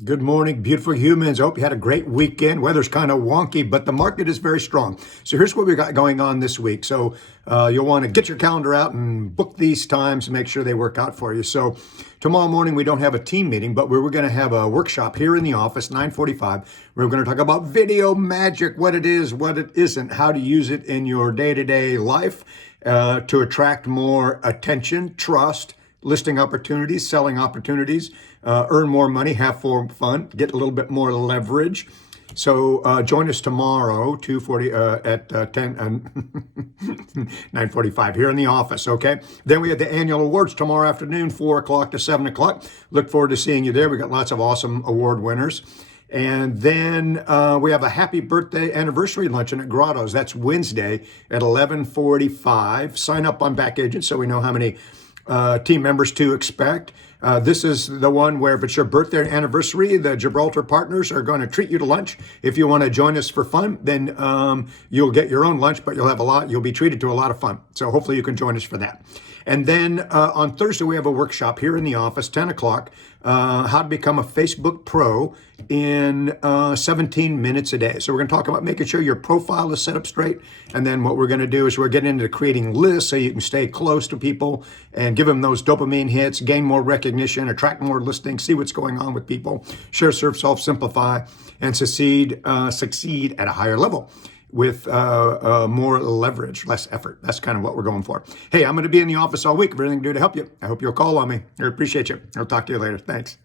Good morning, beautiful humans. Hope you had a great weekend. Weather's kind of wonky, but the market is very strong. So here's what we got going on this week. So you'll want to get your calendar out and book these times and make sure they work out for you. So tomorrow morning we don't have a team meeting, but we're going to have a workshop here in the office, 9:45. We're going to talk about video magic, what it is, what it isn't, how to use it in your day-to-day life to attract more attention, trust, listing opportunities, selling opportunities, earn more money, have more fun, get a little bit more leverage. So join us tomorrow, 2:40 at 10 9:45 here in the office. Okay. Then we have the annual awards tomorrow afternoon, 4 o'clock to 7 o'clock. Look forward to seeing you there. We got lots of awesome award winners. And then we have a happy birthday anniversary luncheon at Grotto's. That's Wednesday at 11:45. Sign up on BackAgent so we know how many team members to expect. This is the one where if it's your birthday anniversary, the Gibraltar partners are going to treat you to lunch. If you want to join us for fun, then you'll get your own lunch, but you'll be treated to a lot of fun. So hopefully you can join us for that. And then on Thursday, we have a workshop here in the office, 10 o'clock, how to become a Facebook pro in 17 minutes a day. So we're going to talk about making sure your profile is set up straight. And then what we're going to do is we're getting into creating lists so you can stay close to people and give them those dopamine hits, gain more recognition, attract more listings, see what's going on with people, share, serve, solve, simplify, and succeed at a higher level with more leverage, less effort. That's kind of what we're going for. Hey, I'm going to be in the office all week. If anything to do to help you, I hope you'll call on me. I appreciate you. I'll talk to you later. Thanks.